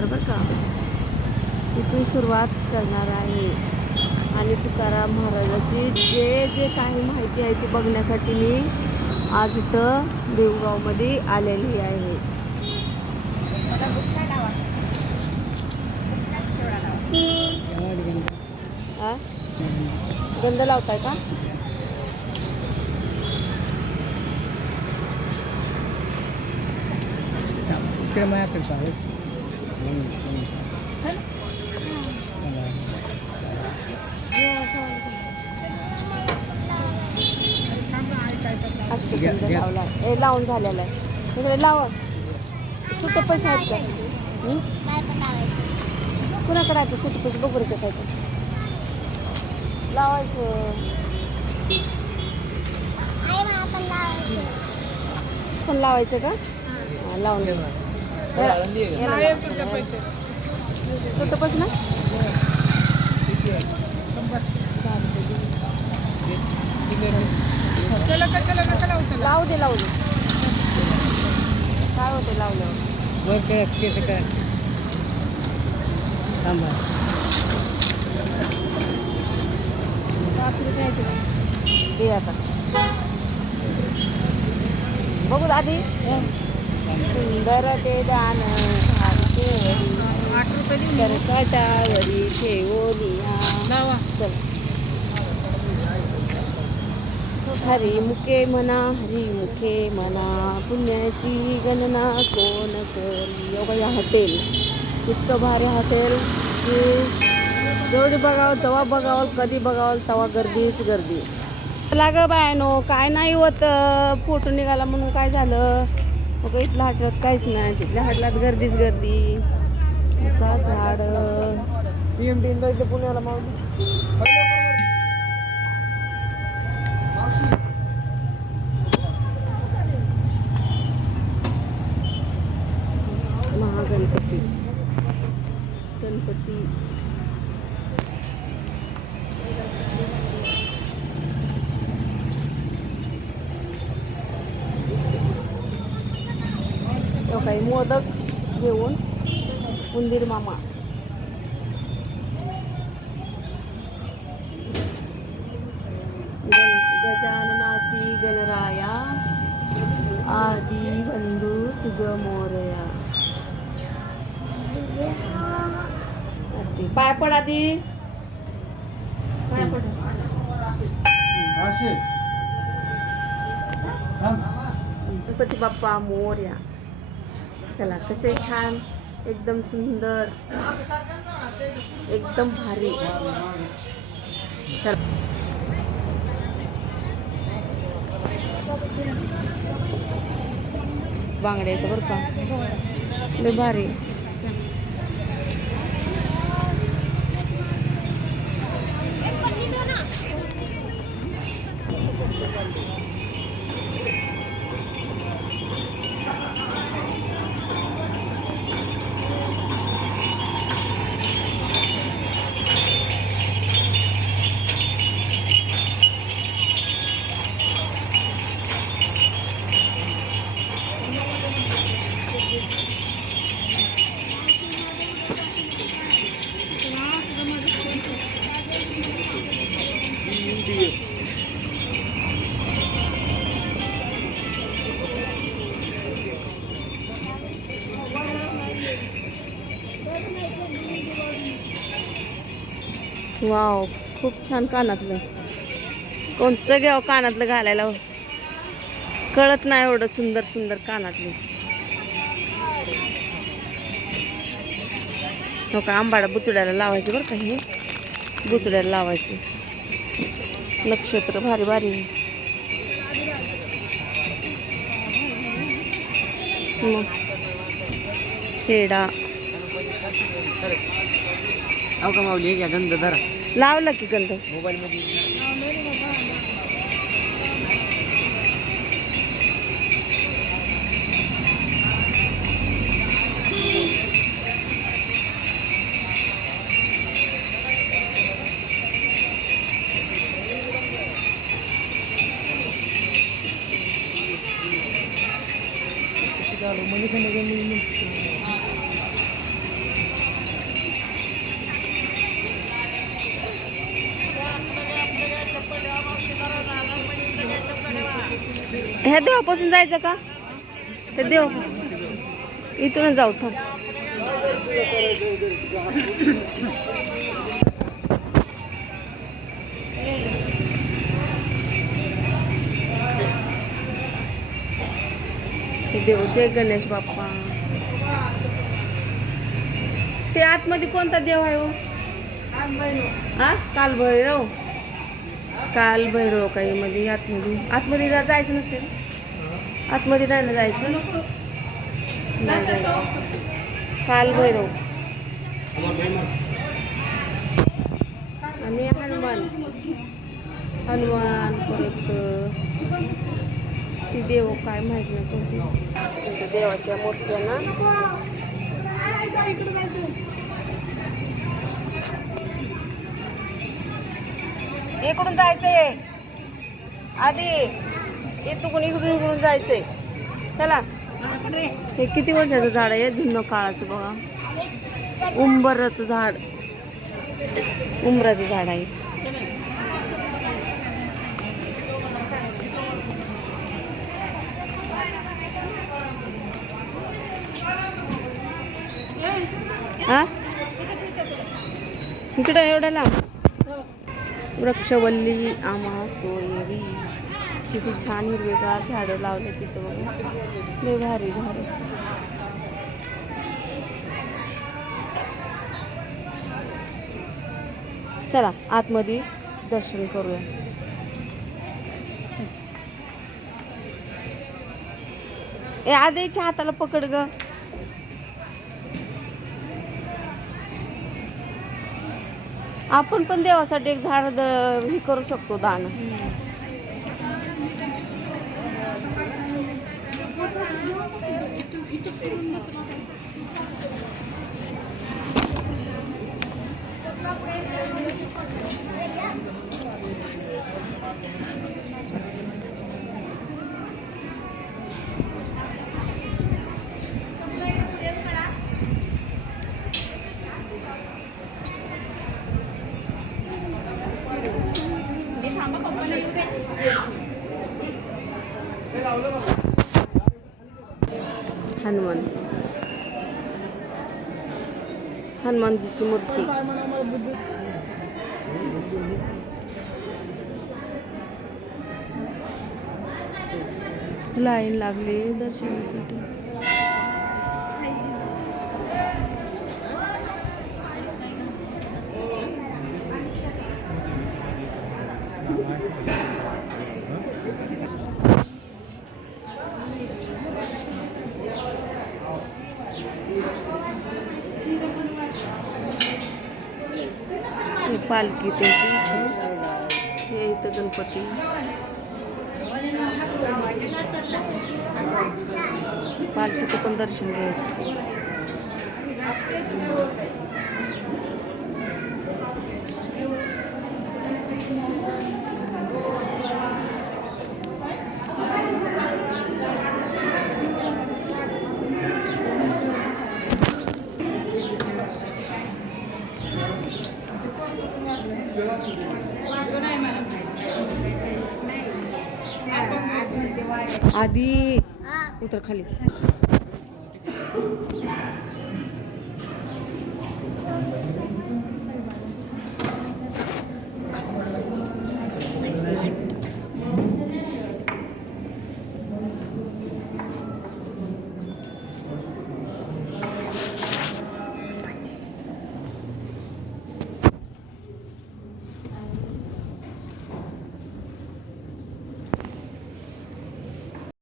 बरोबर का इथून सुरुवात करणार आहे आणि तुकाराम महाराजाची जे जे काही माहिती आहे ती बघण्यासाठी मी आज इथं देऊगावमध्ये आलेली आहे. गंध लावताय का? अष्टगंध लावला हे लावून झालेला आहे. इकडे लावा सुट्टे पैसे आहेत का? कुणाकडे आहे सुट्टे पैसे बघूच काय लावायचं पण लावायचं का? लावून सुट्टे पैसे ना लावू दे लावू दे काय होते लावल्यावर काय दे आता बघू आधी सुंदर ते दान कर्कटावरी ठेवोनिया चल हरिमुखे म्हणा पुण्याची गणना कोण करी. बघा हॉटेल इतकं भारी हॉटेल की जेवढी बघावं जेव्हा बघावं कधी बघावं तेव्हा गर्दीच गर्दी. चला ग बायनो काय नाही होत फोटो निघाला म्हणून काय झालं मग इथल्या हॉटेलात काहीच नाही तिथल्या हॉटेलात गर्दीच गर्दी. झाड इथं पुण्याला महागणपती गणपती काही मोदक घेऊन उंदीर मामा गजाननासी गणराया आदी बंधू तुझ मोरया. पाय पड आधी पाय पड गणपती बाप्पा मोरया. चला कसे छान एकदम सुंदर एकदम भारी. चला बांगडे येतं बरं का लय भारी. वाव खूप छान कानातलं. कोणतं घ्यावं कानातलं घालायला कळत नाही एवढं सुंदर सुंदर कानातलं. हो का आंबाडा बुचड्याला लावायचं बरं का हे बुचड्याला लावायचं. नक्षत्र भारी भारी. मग खेडा अहो का माऊली घ्या गंध धरा लावला की गंध मोबाईल मध्ये. ह्या देवापासून जायचं का? ते देव इथूनच जाऊ थांब. हे देव जय गणेश बाप्पा. ते आतमध्ये कोणता देव आहे हो? हा कालभैरव. कालभैरव काही मध्ये आतमध्ये जायचं नसते ना? आतमध्ये नाही ना जायचं. नाही जायचं. कालभैरव आणि हनुमान. परत ती देव काय माहित नाही कोणती. देवाच्या मूर्त्या ना. इकडून जायचंय आधी. इकडून जायचंय. चला. हे किती वर्षाचं झाड आहे? जुनं काळाचं बघा. उंबराचं झाड. उंबराचं झाड आहे. हा इकडं एवढं लांब. वृक्षवल्ली आम्हा सोयरी. किती छान हिरवेगार झाडं लावले तिथं बघा. लय भारी भारी. चला आतमध्ये दर्शन करूया. ए आधीच्या हाताला पकड ग. आपण पण देवासाठी एक झाड हे करू शकतो दान. हनुमानजीची मूर्ती. लाईन लागली दर्शनासाठी. पालखी त्यांची. हे इथं गणपती. पालखीचं पण दर्शन घ्यायचं. आधी उतर खाली.